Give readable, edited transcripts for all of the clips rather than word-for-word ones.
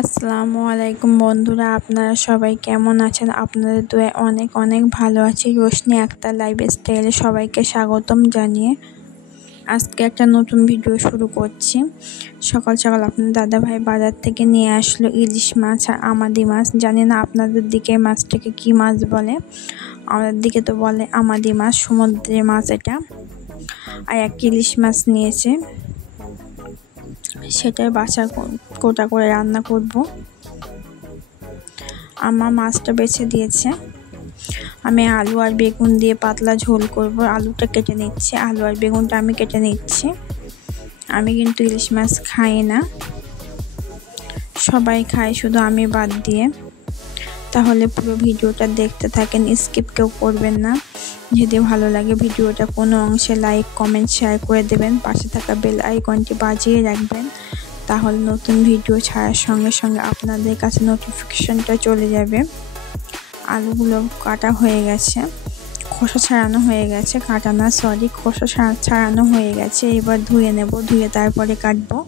আসসালামু আলাইকুম বন্ধুরা, আপনারা সবাই কেমন আছেন? আপনাদের দোয়ায় অনেক অনেক ভালো আছি। রোশনি আক্তার লাইফস্টাইলে সবাইকে স্বাগতম জানিয়ে আজকে একটা নতুন ভিডিও শুরু করছি। সকাল সকাল আপনার দাদাভাই বাজার থেকে নিয়ে আসলো ইলিশ মাছ আর আমাদি মাছ। জানি না আপনাদের দিকে মাছটাকে কি মাছ বলে, আমাদের দিকে তো বলে আমাদি মাছ, সমুদ্রের মাছ এটা। আর এক ইলিশ মাছ নিয়েছে, সেটাই বাছা কোটা করে রান্না করব। আমার মাছটা বেছে দিয়েছে, আমি আলু আর বেগুন দিয়ে পাতলা ঝোল করব। আলুটা কেটে নিচ্ছি, আলু আর বেগুনটা আমি কেটে নিচ্ছি। আমি কিন্তু ইলিশ মাছ খাই না, সবাই খায় শুধু আমি বাদ দিয়ে। তাহলে পুরো ভিডিওটা দেখতে থাকেন, স্কিপ কেউ করবেন না। যদি ভালো লাগে ভিডিওটা কোনো অংশে লাইক কমেন্ট শেয়ার করে দেবেন, পাশে থাকা বেল আইকনটি বাজিয়ে রাখবেন, তাহলে নতুন ভিডিও ছাড়ার সঙ্গে সঙ্গে আপনাদের কাছে নোটিফিকেশনটা চলে যাবে। আলুগুলো কাটা হয়ে গেছে, খোসা ছাড়ানো হয়ে গেছে, কাটা না সরি খোসা ছাড়ানো হয়ে গেছে। এবার ধুয়ে নেব, ধুয়ে তারপরে কাটবো।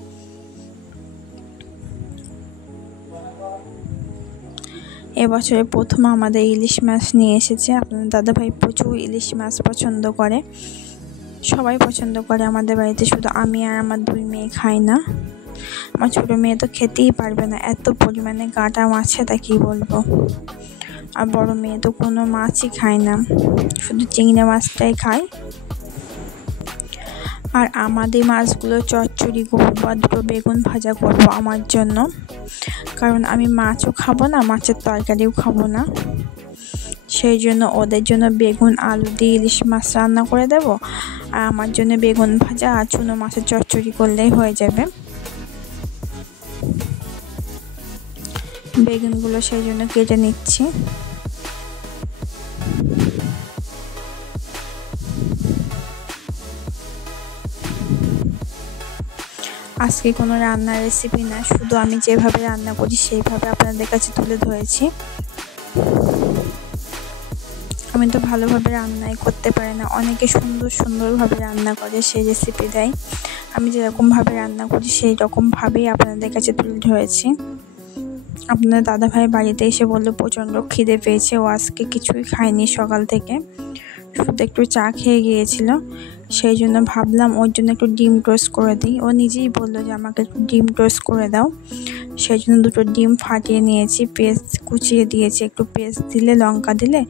এবছরে প্রথম আমাদের ইলিশ মাছ নিয়ে এসেছে। আপনার দাদাভাই প্রচুর ইলিশ মাছ পছন্দ করে, সবাই পছন্দ করে আমাদের বাড়িতে, শুধু আমি আর আমার দুই মেয়ে খাই না। আমার ছোটো মেয়ে তো খেতেই পারবে না, এত পরিমাণে কাঁটা মাছে তা কী বলবো। আর বড় মেয়ে তো কোনো মাছই খায় না, শুধু চিংড়ি মাছটাই খায়। আর আমাদের মাছগুলো চচ্চড়ি করবো বা দুটো বেগুন ভাজা করবো আমার জন্য, কারণ আমি মাছও খাবো না, মাছের তরকারিও খাবো না। সেই জন্য ওদের জন্য বেগুন আলু দিয়ে ইলিশ মাছ রান্না করে দেব, আর আমার জন্য বেগুন ভাজা আর চুনো মাছের চচ্চড়ি করলেই হয়ে যাবে। বেগুনগুলো সেই জন্য কেটে নিচ্ছি। আজকে কোনো রান্নার রেসিপি না, শুধু আমি যেভাবে রান্না করি সেইভাবে আপনাদের কাছে তুলে ধরেছি। আমি তো ভালোভাবে রান্নাই করতে পারি না, অনেকে সুন্দরভাবে রান্না করে, সেই রেসিপি দেয়। আমি যেরকমভাবে রান্না করি সেই রকমভাবেই আপনাদের কাছে তুলে ধরেছি। আপনার দাদাভাই বাড়িতে এসে বললো প্রচণ্ড খিদে পেয়েছে, ও আজকে কিছুই খায়নি সকাল থেকে, শুধু একটু চা খেয়ে গিয়েছিল। সেই জন্য ভাবলাম ওর জন্য একটু ডিম টোস্ট করে দিই। ও নিজেই বললো যে আমাকে একটু ডিম টোস্ট করে দাও, সেই জন্য দুটো ডিম ফাটিয়ে নিয়েছি, পেস্ট কুচিয়ে দিয়েছি। একটু পেস্ট দিলে, লঙ্কা দিলে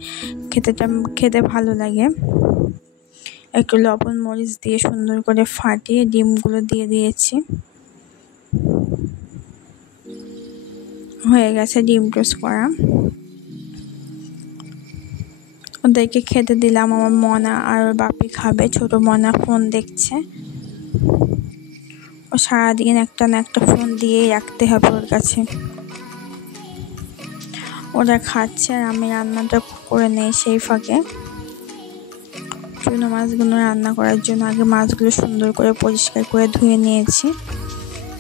খেতে ভালো লাগে। একটু লবণ মরিচ দিয়ে সুন্দর করে ফাটিয়ে ডিমগুলো দিয়ে দিয়েছি। হয়ে গেছে ডিম টোস্ট করা। ওদেরকে খেতে দিলাম। আমার মনা আর ওর বাপি খাবে। ছোট মনা ফোন দেখছে, ও সারাদিন একটা না একটা ফোন দিয়েই রাখতে হবে ওর কাছে। ওরা খাচ্ছে আর আমি রান্নাটা করে নেই সেই ফাঁকে। চুনো মাছগুলো রান্না করার জন্য আগে মাছগুলো সুন্দর করে পরিষ্কার করে ধুয়ে নিয়েছি,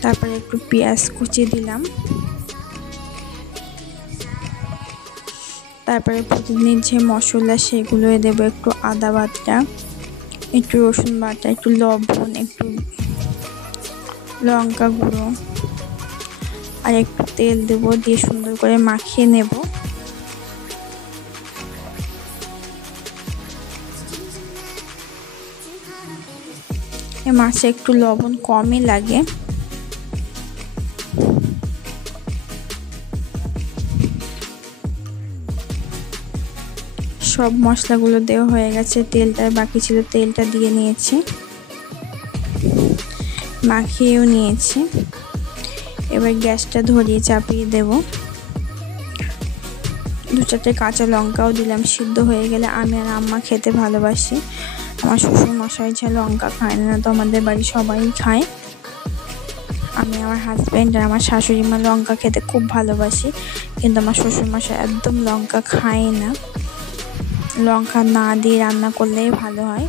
তারপরে একটু পেঁয়াজ কুচিয়ে দিলাম, তারপরে প্রতিদিনের যে মশলা সেগুলো দেবো। একটু আদা বাটা, একটু রসুন বাটা, একটু লবণ, একটু লঙ্কা গুঁড়ো আর একটু তেল দেবো, দিয়ে সুন্দর করে মাখিয়ে নেব। এ মাছে একটু লবণ কমই লাগে। সব মশলাগুলো দেওয়া হয়ে গেছে, তেলটা বাকি ছিল, তেলটা দিয়ে নিয়েছি, মাখিয়েও নিয়েছি। এবার গ্যাসটা ধরিয়ে চাপিয়ে দেব। 2-4টে কাঁচা লঙ্কাও দিলাম, সিদ্ধ হয়ে গেলে। আমি আর আম্মা খেতে ভালোবাসি, আমার শ্বশুর মশাই লঙ্কা খায় না, তো আমাদের বাড়ি সবাই খায়। আমি, আমার হাজব্যান্ড আর আমার শাশুড়ি মা লঙ্কা খেতে খুব ভালোবাসি, কিন্তু আমার শ্বশুর মশাই একদম লঙ্কা খায় না। লঙ্কা না দিয়ে রান্না করলেই ভালো হয়।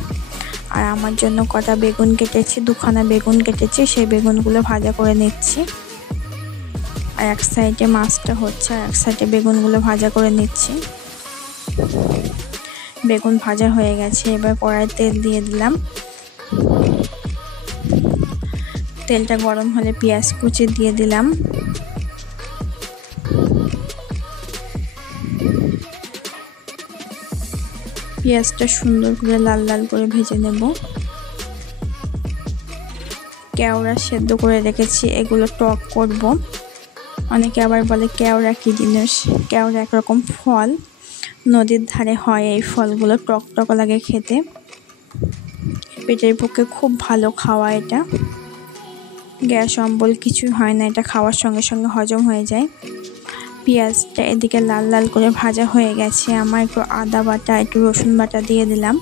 আর আমার জন্য কটা বেগুন কেটেছি, 2খানা বেগুন কেটেছি, সেই বেগুনগুলো ভাজা করে নিচ্ছি। আর এক সাইডে মাছটা হচ্ছে, আর এক সাইডে বেগুনগুলো ভাজা করে নিচ্ছি। বেগুন ভাজা হয়ে গেছে, এবার কড়াইয়ে তেল দিয়ে দিলাম। তেলটা গরম হলে পেঁয়াজ কুচি দিয়ে দিলাম। পেঁয়াজটা সুন্দর করে লাল লাল করে ভেজে নেব। কেওড়া সেদ্ধ করে রেখেছি, এগুলো টক করব। অনেকে আবার বলে কেওড়া কি জিনিস, কেওড়া একরকম ফল, নদীর ধারে হয় এই ফলগুলো, টক টক লাগে খেতে, পেটের পক্ষে খুব ভালো খাওয়া। এটা গ্যাস অম্বল কিছুই হয় না, এটা খাওয়ার সঙ্গে সঙ্গে হজম হয়ে যায়। পেঁয়াজটা এদিকে লাল লাল করে ভাজা হয়ে গেছে আমার, একটু আদা বাটা একটু রসুন বাটা দিয়ে দিলাম।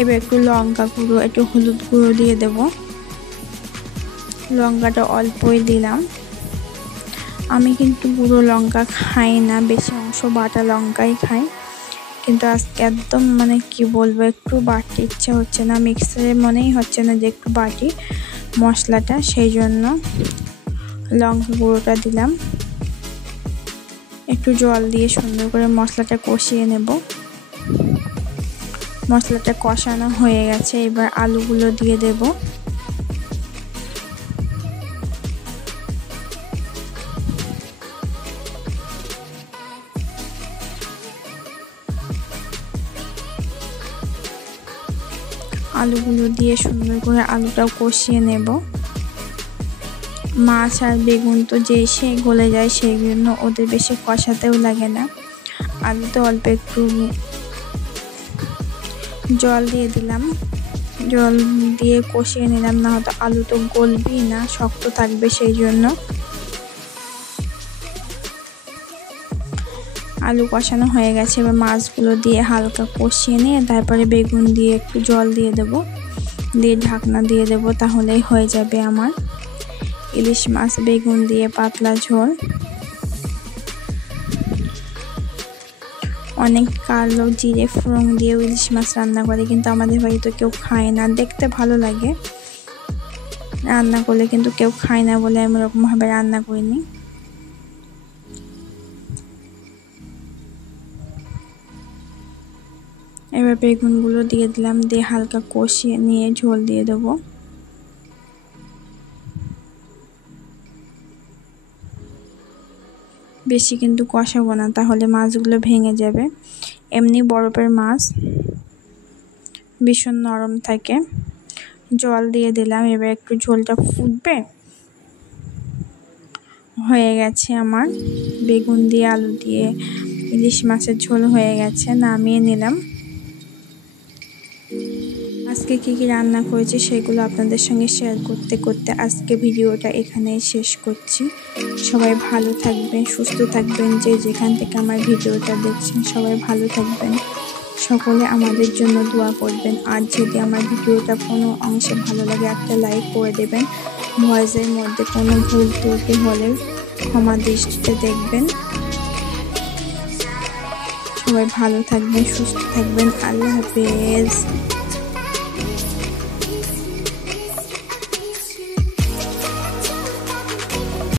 এবার একটু লঙ্কা গুঁড়ো একটু হলুদ গুঁড়ো দিয়ে দেব। লঙ্কাটা অল্পই দিলাম। আমি কিন্তু গুঁড়ো লঙ্কা খাই না, বেশি অংশ বাটা লঙ্কাই খাই, কিন্তু আজকে একদম মানে কি বলবো, একটু বাটতে ইচ্ছা হচ্ছে না, মিক্সারে মনেই হচ্ছে না যে একটু বাটি মশলাটা, সেই জন্য লঙ্কা গুঁড়োটা দিলাম। একটু জল দিয়ে সুন্দর করে মশলাটা কষিয়ে নেব। মশলাটা কষানো হয়ে গেছে, এবার আলুগুলো দিয়ে দেব। আলুগুলো দিয়ে সুন্দর করে আলুটাও কষিয়ে নেব। মাছ আর বেগুন তো যেই সে গলে যায়, সেই জন্য ওদের বেশি কষাতেও লাগে না। আলুতে অল্প একটু জল দিয়ে দিলাম, জল দিয়ে কষিয়ে নিলাম, না হয়তো আলু তো গলবেই না, শক্ত থাকবে, সেই জন্য। আলু কষানো হয়ে গেছে, এবার মাছগুলো দিয়ে হালকা কষিয়ে নিয়ে তারপরে বেগুন দিয়ে একটু জল দিয়ে দেব, দিয়ে ঢাকনা দিয়ে দেব, তাহলেই হয়ে যাবে আমার ইলিশ মাছ বেগুন দিয়ে পাতলা ঝোল। অনেক কালো জিরে ফোড়ন দিয়ে ইলিশ মাছ রান্না করে, কিন্তু আমাদের বাড়িতে কেউ খায় না। দেখতে ভালো লাগে, রান্না করলে কিন্তু কেউ খায় না বলে আমি ওরকমভাবে রান্না করিনি। এবার বেগুনগুলো দিয়ে দিলাম, দিয়ে হালকা কষিয়ে নিয়ে ঝোল দিয়ে দেবো। বেশি কিন্তু কষাবো না, তাহলে মাছগুলো ভেঙে যাবে। এমনি বরফের মাছ ভীষণ নরম থাকে। জল দিয়ে দিলাম, এবার একটু ঝোলটা ফুটবে। হয়ে গেছে আমার বেগুন দিয়ে আলু দিয়ে ইলিশ মাছের ঝোল হয়ে গেছে, নামিয়ে নিলাম। আজকে কি কি রান্না করেছি সেগুলো আপনাদের সঙ্গে শেয়ার করতে করতে আজকে ভিডিওটা এখানেই শেষ করছি। সবাই ভালো থাকবেন, সুস্থ থাকবেন, যে যেখান থেকে আমার ভিডিওটা দেখছেন সবাই ভালো থাকবেন, সকলে আমাদের জন্য দোয়া করবেন। আর যদি আমার ভিডিওটা কোনো অংশে ভালো লাগে একটা লাইক করে দেবেন। ভয়েসের মধ্যে কোনো ভুল ত্রুটি হলে ক্ষমা দৃষ্টিতে দেখবেন। সবাই ভালো থাকবেন, সুস্থ থাকবেন। আল্লাহ হাফেজ।